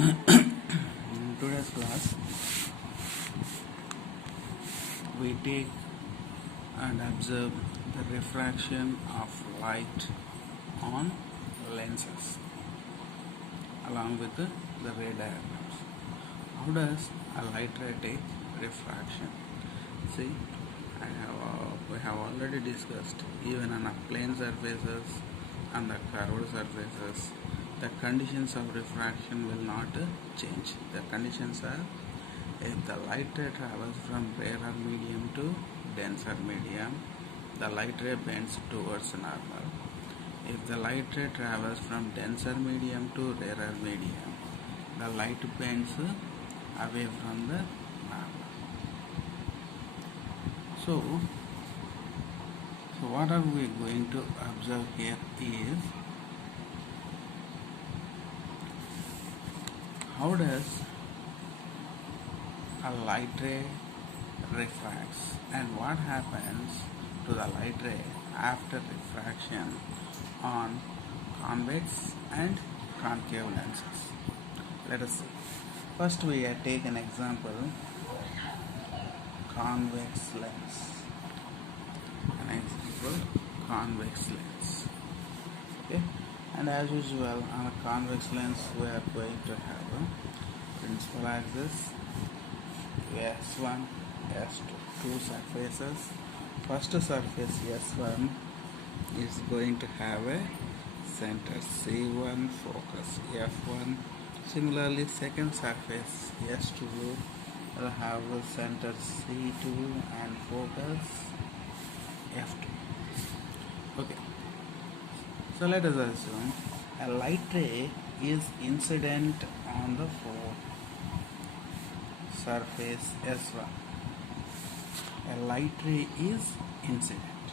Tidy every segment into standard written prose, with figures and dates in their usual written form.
In today's class, we take and observe the refraction of light on lenses along with the ray diagrams. How does a light ray take refraction? See, we have already discussed even on a plane surfaces and the curved surfaces, the conditions of refraction will not change. The conditions are: if the light ray travels from rarer medium to denser medium, the light ray bends towards normal. If the light ray travels from denser medium to rarer medium, the light bends away from the normal. So what are we going to observe here is how does a light ray refracts and what happens to the light ray after refraction on convex and concave lenses. Let us see. First we take an example, convex lens. Convex lens. Okay, and as usual on a convex lens we are going to have a principal axis S1, S2, two surfaces. First surface S1 is going to have a center C1, focus F1. Similarly, second surface S2 will have a center C2 and focus F2. Okay, so let us assume a light ray is incident on the surface S1. A light ray is incident.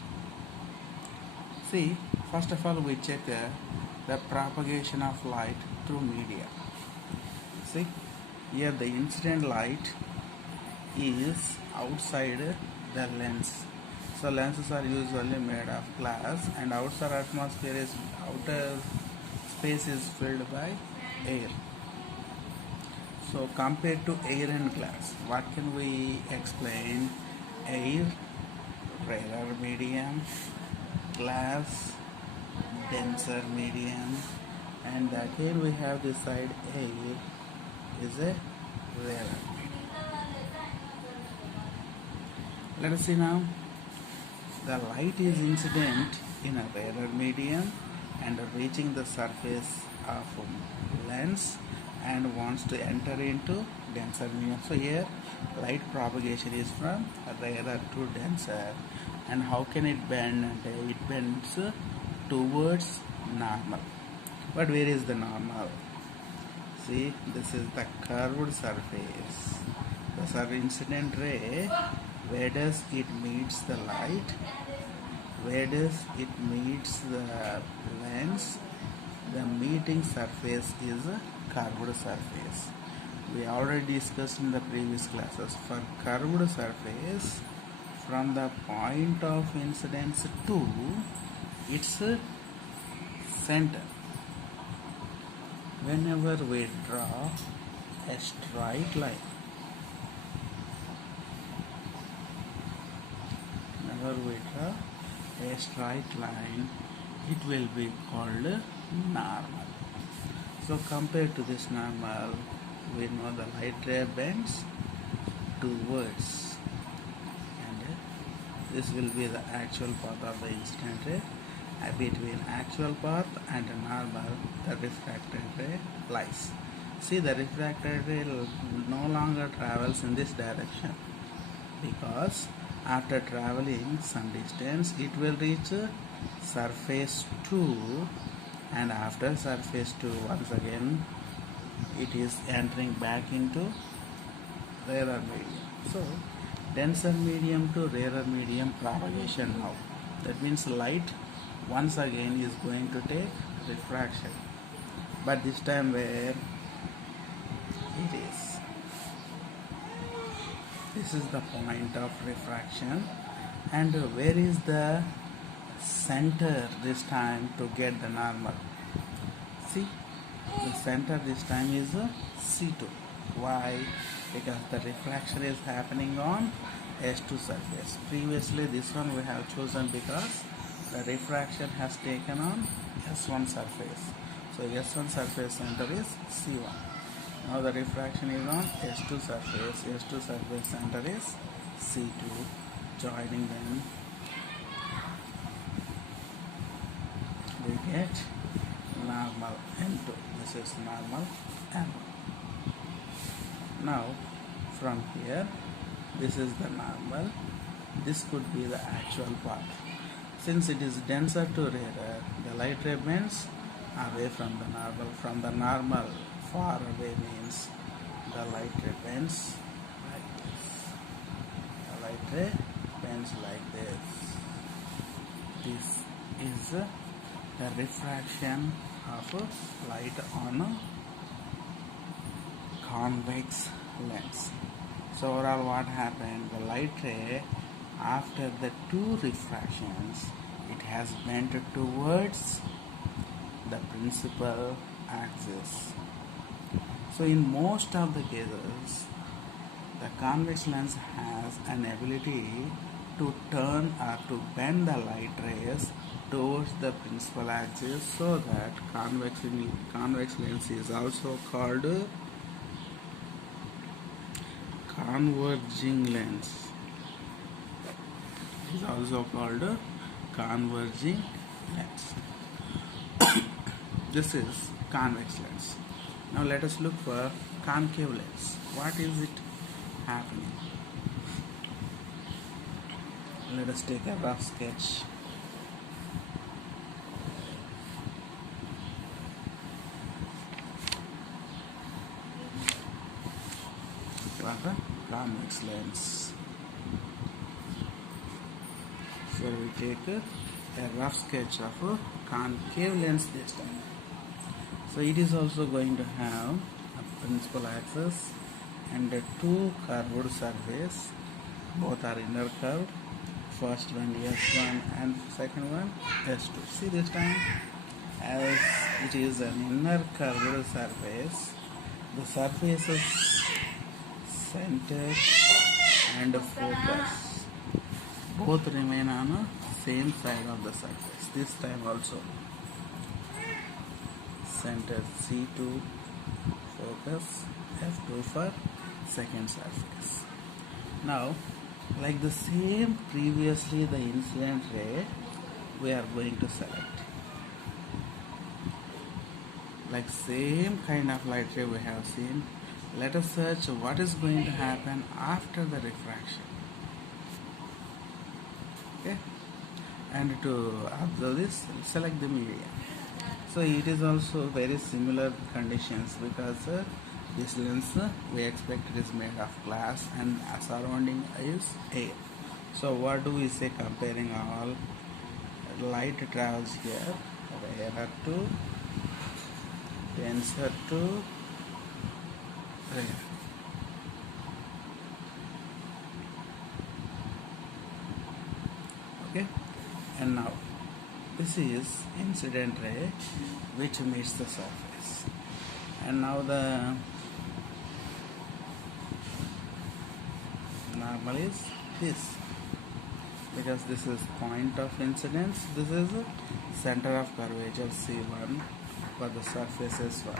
See, first of all we check the propagation of light through media. See, here the incident light is outside the lens. So lenses are usually made of glass and outer space is filled by air. So compared to air and glass, what can we explain? Air, rarer medium, glass, denser medium, and again we have this side air is a rarer medium. Let us see now. The light is incident in a rarer medium and reaching the surface of lens and wants to enter into denser medium. So here light propagation is from rarer to denser, and how can it bend? And it bends towards normal. But where is the normal? See, this is the curved surface. The incident ray, where does it meets the light? Where does it meets the lens? The meeting surface is a curved surface. We already discussed in the previous classes. For curved surface, from the point of incidence to its center, whenever we draw a straight line, it will be called normal. So compared to this normal, we know the light ray bends towards, and this will be the actual path of the incident ray. Between actual path and normal, the refracted ray lies. See, the refracted ray no longer travels in this direction, because after traveling some distance it will reach surface 2, and after surface 2 once again it is entering back into rarer medium. So denser medium to rarer medium propagation now. That means light once again is going to take refraction, but this time where it is. This is the point of refraction, and where is the center this time to get the normal? See, The center this time is C2. Why? Because the refraction is happening on S2 surface. Previously this one we have chosen because the refraction has taken on S1 surface. So S1 surface center is C1. Now the refraction is on S2 surface. S2 surface center is C2. Joining them, we get normal M2. This is normal M1. Now from here, this is the normal. This could be the actual path. Since it is denser to rarer, the light ray bends away from the normal. From the normal, far away means the light ray bends like this. The light ray bends like this. This is the refraction of light on a convex lens. So overall what happened? The light ray, after the two refractions, it has bent towards the principal axis. So in most of the cases, the convex lens has an ability to turn or to bend the light rays towards the principal axis, so that convex lens is also called converging lens. It is also called converging lens. This is convex lens. Now let us look for concave lens. What is it happening? Let us take a rough sketch. For the convex lens. So we take a rough sketch of a concave lens this time. So it is also going to have a principal axis and two curved surface. Both are inner curved. First one S1 and second one S2. See this time, as it is an inner curved surface, the surfaces center and focus both remain on the same side of the surface. This time also center C2, focus F2 for second surface. Now, like the same previously the incident ray, we are going to select. Like same kind of light ray we have seen. Let us search what is going to happen after the refraction. Okay, and to observe this, select the medium. So it is also very similar conditions, because this lens we expect it is made of glass and surrounding is air. So what do we say comparing all? Light travels here, rarer to denser to rare. Okay, and now this is incident ray which meets the surface, and now the normal is this, because this is point of incidence, this is center of curvature C1 for the surface S1.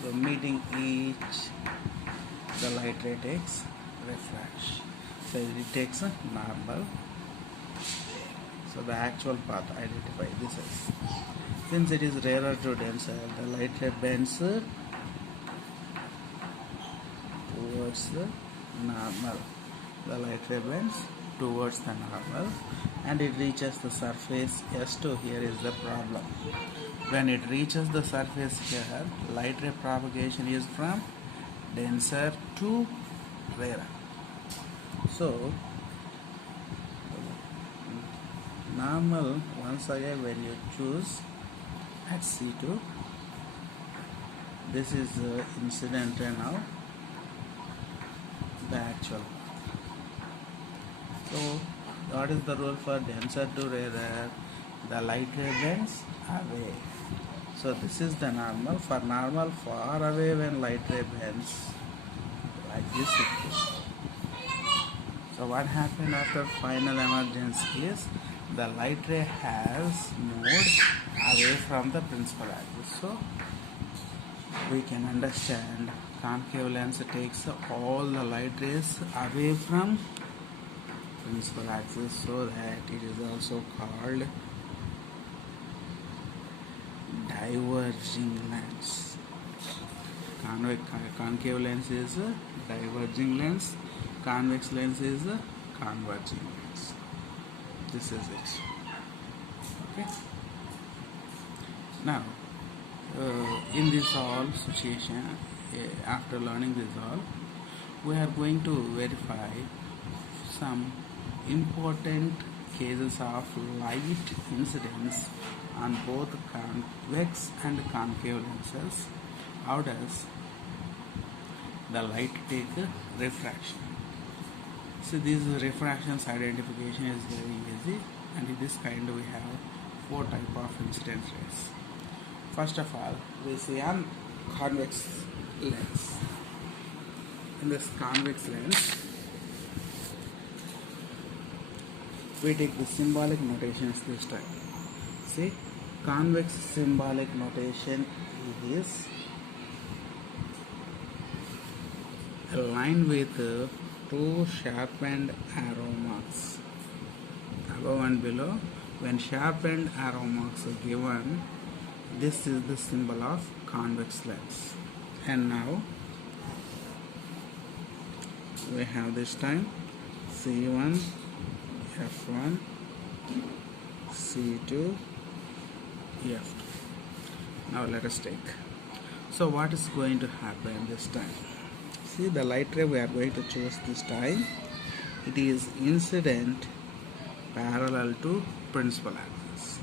So meeting each, the light ray takes refraction. So it takes a normal. So the actual path identify this is. Since it is rarer to denser, the light ray bends towards the normal. The light ray bends towards the normal and it reaches the surface S2. Here is the problem. When it reaches the surface here, light ray propagation is from denser to rarer. So normal, once again when you choose at C2, this is incident ray now, the actual. So what is the rule for denser to rarer? The light ray bends away. So this is the normal. For normal, far away when light ray bends, like this it goes. So what happened after final emergency is the light ray has moved away from the principal axis. So we can understand concave lens takes all the light rays away from principal axis, so that it is also called diverging lens. Concave lens is a diverging lens, convex lens is a converging lens. This is it. Okay. Now, in this all situation, after learning this all, we are going to verify some important cases of light incidence on both convex and concave lenses. How does the light take refraction? So this refractions identification is very easy, and in this kind we have 4 types of incidence rays. First of all, we see on convex lens. In this convex lens, we take the symbolic notations this time. See, convex symbolic notation is a line with 2 sharpened arrow marks above and below. When sharpened arrow marks are given, this is the symbol of convex lens. And now we have this time C1, F1, C2, F2. Now let us take. So what is going to happen this time? See, the light ray we are going to choose this time, it is incident parallel to principal axis.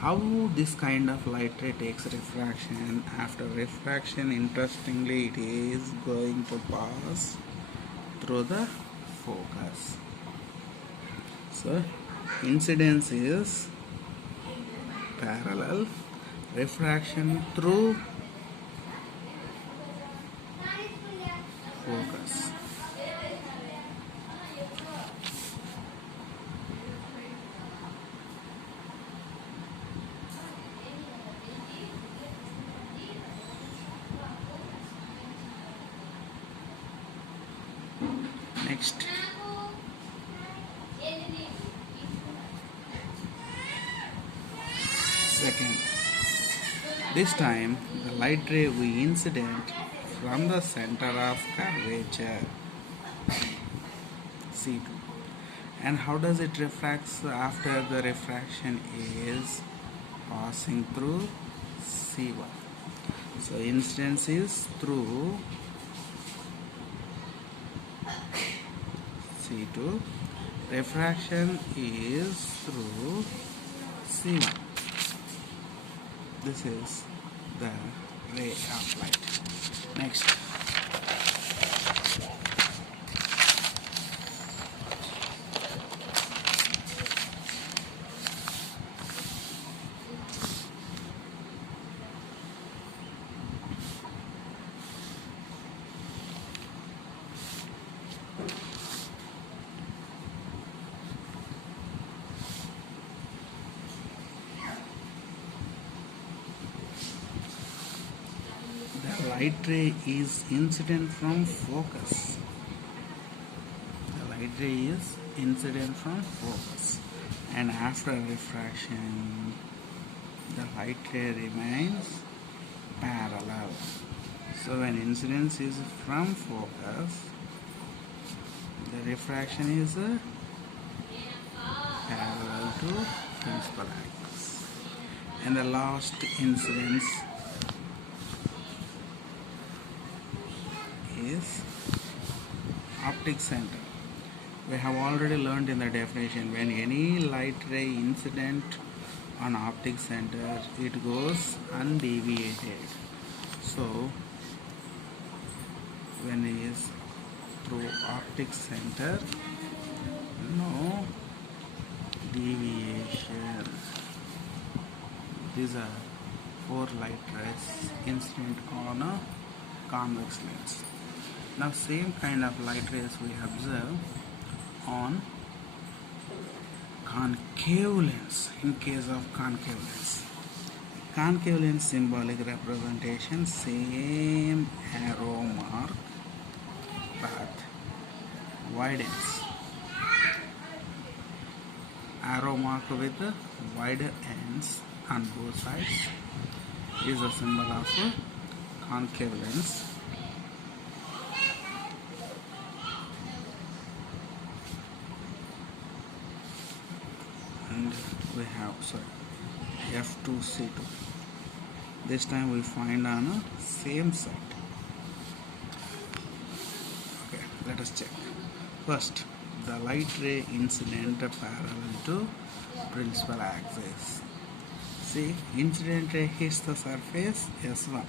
How this kind of light ray takes refraction? After refraction, interestingly, it is going to pass through the focus. So incidence is parallel, refraction through focus. Next, second, this time the light ray we incident from the center of curvature C2. And how does it refracts after the refraction is passing through C1? So incidence is through C2, refraction is through C1. This is the ray of light. Next, the light ray is incident from focus. The light ray is incident from focus, and after refraction, the light ray remains parallel. So when incidence is from focus, the refraction is parallel to principal axis, and the last incidence is optic center. We have already learned in the definition, when any light ray incident on optic center, it goes undeviated. So when it is through optic center, no deviation. These are 4 light rays incident on a convex lens. Now same kind of light rays we observe on concave lens. In case of concave lens symbolic representation, same arrow mark path widens. Arrow mark with wider ends on both sides is a symbol of a concave lens. And we have F2C2. This time we find on a same side. Okay, let us check. First, the light ray incident parallel to principal axis. See, incident ray hits the surface S1.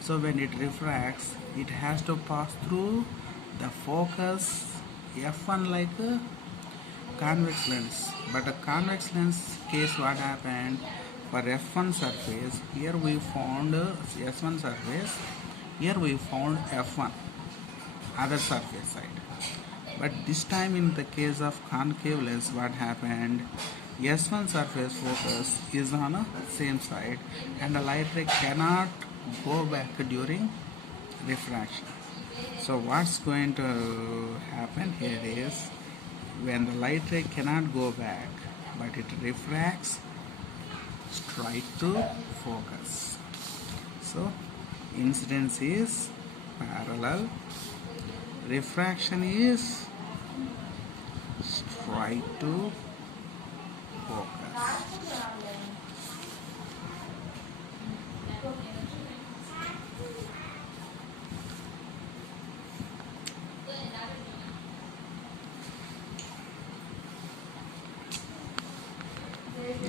So when it refracts, it has to pass through the focus F1 like a convex lens. But a convex lens case, what happened? For F1 surface, here we found S1 surface, here we found F1, other surface side. But this time in the case of concave lens, what happened? S1 surface focus is on a same side and the light ray cannot go back during refraction. So what's going to happen here is, when the light ray cannot go back but it refracts straight to focus. So incidence is parallel, refraction is straight to focus.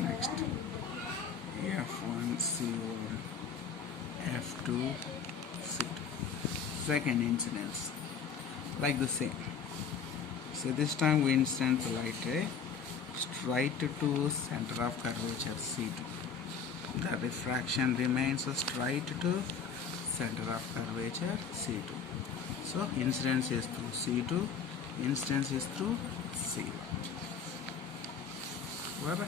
Next, F1 C1, F2 C2. Second incidence, like the same. So this time we incident the light ray straight to center of curvature C2. The refraction remains straight to center of curvature C2. So incidence is through C2, incidence is through C1. Whatever.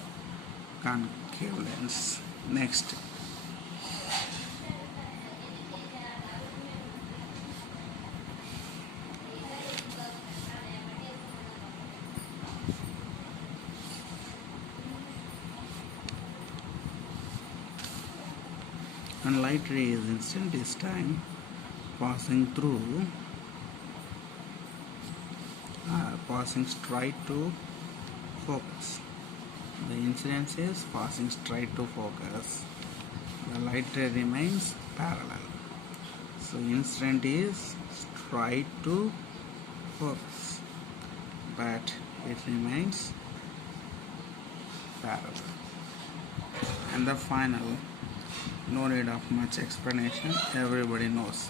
Concave lens. Next, and light ray is incident this time passing through passing straight to focus. The incidence is passing straight to focus. The light ray remains parallel. So incident is straight to focus, but it remains parallel. And the final, no need of much explanation, everybody knows.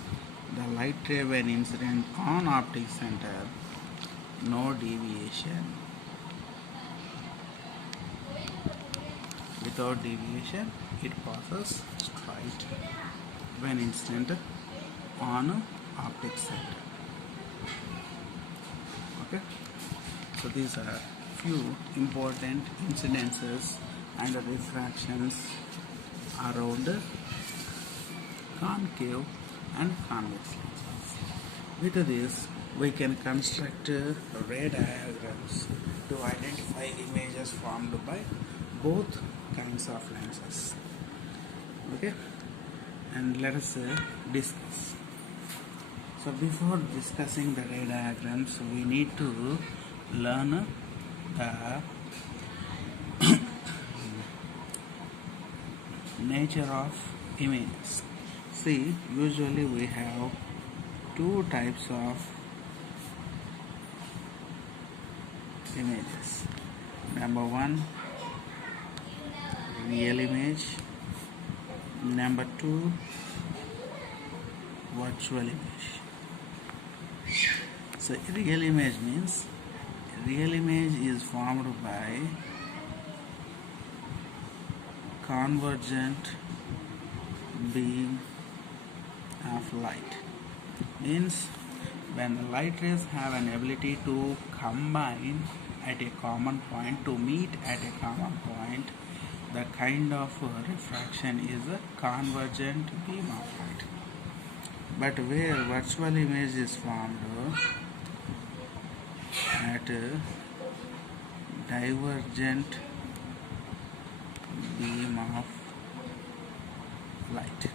The light ray when incident on optic center, no deviation. Without deviation, it passes straight when incident on optic center. Okay, so these are few important incidences and refractions around concave and convex lenses. With this, we can construct ray diagrams to identify images formed by both kinds of lenses. Okay, and let us discuss. So before discussing the ray diagrams, we need to learn the nature of images. See, usually we have two types of images. Number one, real image. Number two, virtual image. So real image means, real image is formed by convergent beam of light. Means when the light rays have an ability to combine at a common point, to meet at a common point, the kind of refraction is a convergent beam of light. But where virtual image is formed at a divergent beam of light.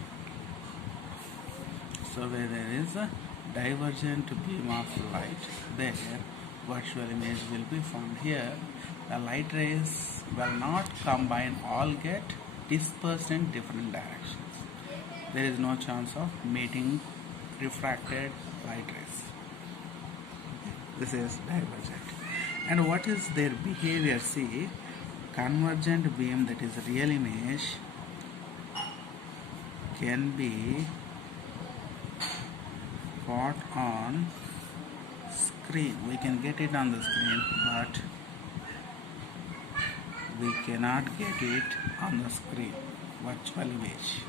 So where there is a divergent beam of light, there virtual image will be formed. Here the light rays will not combine, all get dispersed in different directions. There is no chance of meeting refracted light rays. This is divergent. And what is their behavior? See, convergent beam, that is real image, can be caught on screen. We can get it on the screen, but we cannot get it on the screen, virtual image.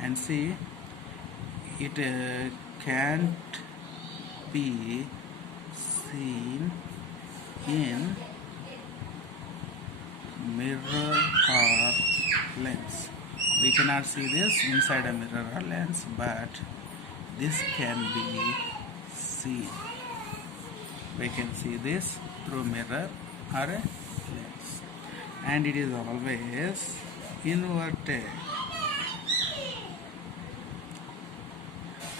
And see, it can't be seen in mirror or lens. We cannot see this inside a mirror or lens, but this can be seen. We can see this through mirror or a lens, and it is always inverted.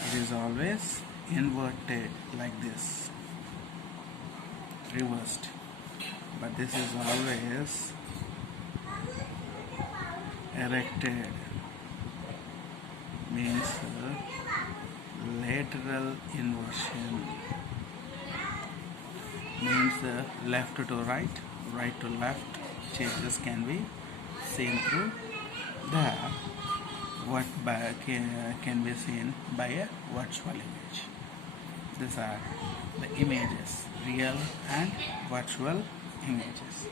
It is always inverted like this, reversed, but this is always erected, means lateral inversion, means left to right, right to left changes can be seen through the what can be seen by a virtual image. These are the images, real and virtual images.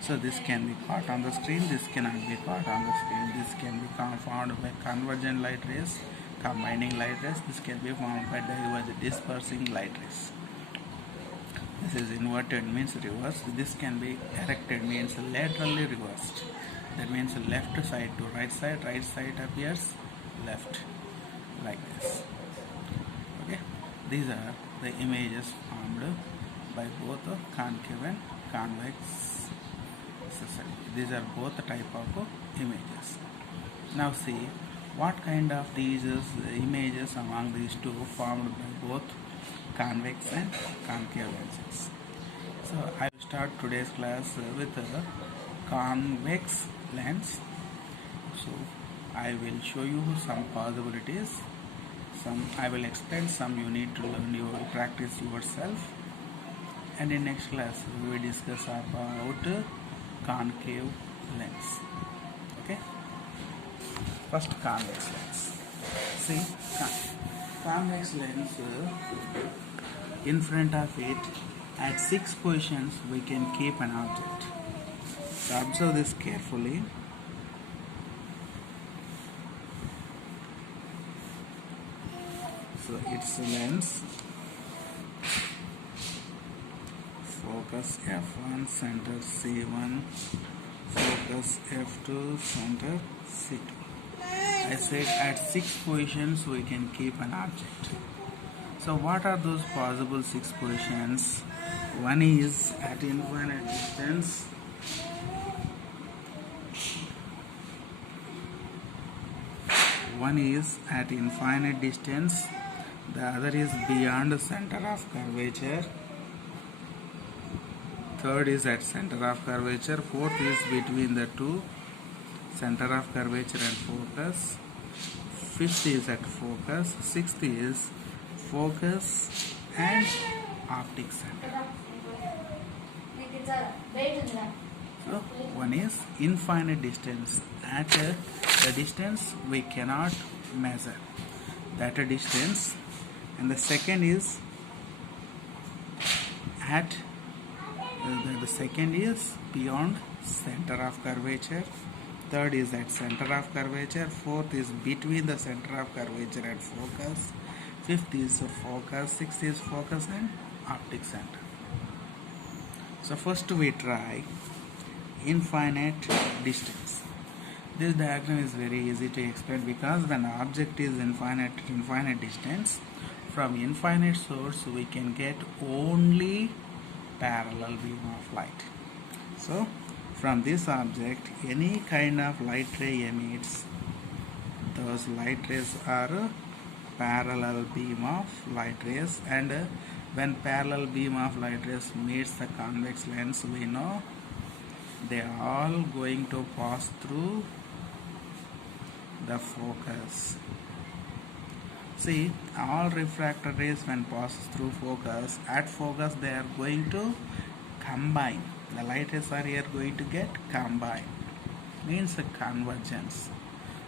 So this can be caught on the screen, this cannot be caught on the screen. This can be found by convergent light rays, combining light rays. This can be found by dispersing light rays. This is inverted, means reversed. This can be erected, means laterally reversed. That means left side to right side appears left, like this. Okay, these are the images formed by both concave and convex system. These are both the type of images. Now see what kind of these images among these two formed by both convex and concave lenses. So I will start today's class with a convex lens. So I will show you some possibilities. I will explain some. You need to learn, you will practice yourself. And in next class we will discuss about concave lens. Okay. First, convex lens. See, convex lens, in front of it at 6 positions we can keep an object. So observe this carefully. So its lens, focus F1, center C1, focus F2, center C2. I said at 6 positions we can keep an object. So what are those possible 6 positions? One is at infinite distance. One is at infinite distance. The other is beyond the center of curvature. Third is at center of curvature. Fourth is between the two, center of curvature and focus. Fifth is at focus. Sixth is focus and optic center. So one is infinite distance. At the distance we cannot measure, that a distance. And the second is at the second is beyond center of curvature. third is at center of curvature, fourth is between the center of curvature and focus, fifth is focus, sixth is focus and optic center. So first we try infinite distance. This diagram is very easy to explain because when object is infinite distance, from infinite source we can get only parallel beam of light. So from this object any kind of light ray emits, those light rays are parallel beam of light rays, and when parallel beam of light rays meets the convex lens, we know they are all going to pass through the focus. See, all refractor rays when passes through focus, at focus they are going to combine. The light rays are here going to get combined, means a convergence.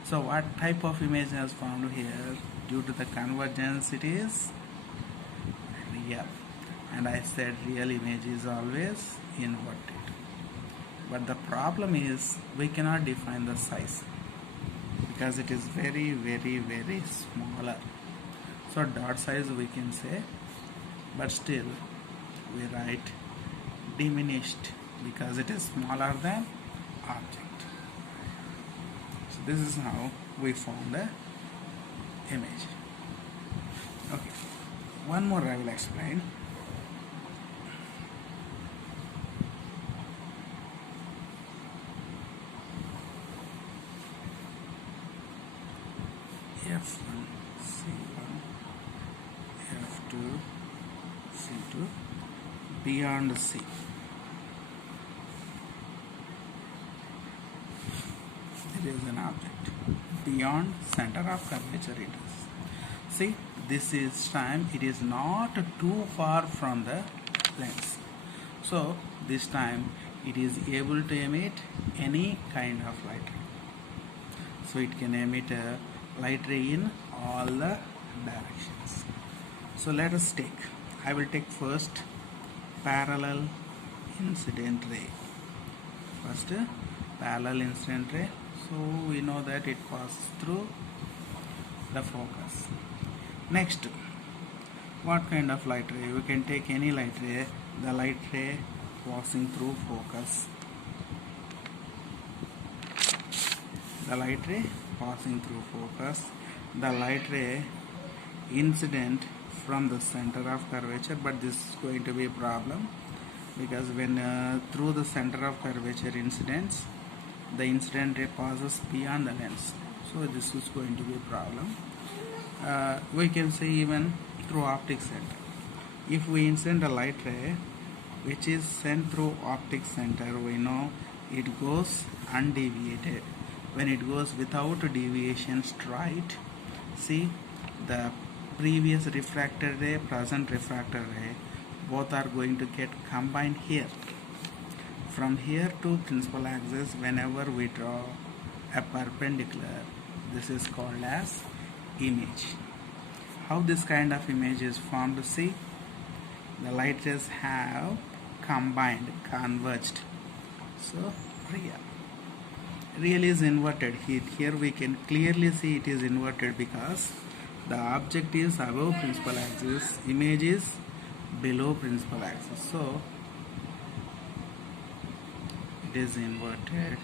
So what type of image is found here? Due to the convergence it is real, and I said real image is always inverted. But the problem is we cannot define the size because it is very smaller. So dot size we can say, but still we write diminished because it is smaller than object. So this is how we form the image. Okay, one more I will explain. F1, C1, F2, C2, beyond C. It is an object. Beyond center of curvature it is. See, this is time it is not too far from the lens. So this time it is able to emit any kind of light ray. So it can emit a light ray in all the directions. So let us take, I will take first parallel incident ray. First parallel incident ray. So we know that it passes through the focus. Next, what kind of light ray? We can take any light ray. The light ray passing through focus. The light ray passing through focus. The light ray incident from the center of curvature, but this is going to be a problem because when through the center of curvature incidents, the incident ray passes beyond the lens. So this is going to be a problem. We can say even through optic center. If we incident a light ray which is sent through optic center, we know it goes undeviated. When it goes without deviation straight, see the previous refracted ray, present refracted ray, both are going to get combined here. From here to principal axis, whenever we draw a perpendicular, this is called as image. How this kind of image is formed? See, the light rays have combined, converged. So real. Real is inverted. Here we can clearly see it is inverted because the object is above principal axis, image is below principal axis. So it is inverted.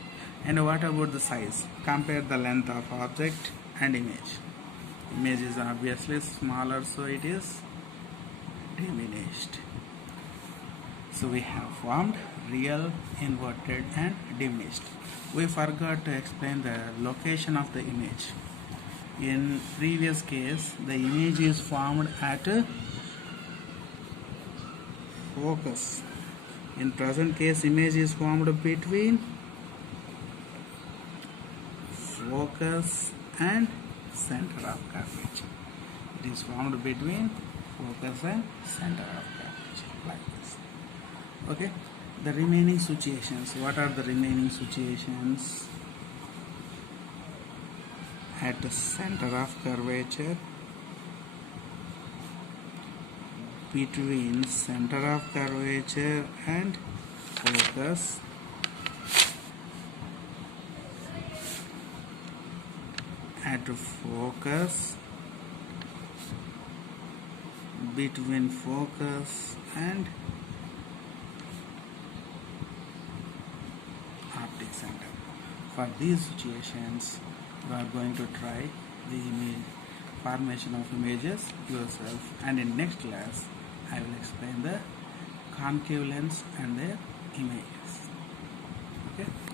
And what about the size? Compare the length of object and image. Image is obviously smaller, so it is diminished. So we have formed real, inverted and diminished. We forgot to explain the location of the image. In previous case, the image is formed at focus. In present case, image is formed between focus and center of curvature. It is formed between focus and center of curvature, like this. Okay. The remaining situations. What are the remaining situations? At the center of curvature, between center of curvature and focus, at focus, between focus and optic center. For these situations, you are going to try the image formation of images yourself, and in next class I will explain the concave lens and their images. Okay.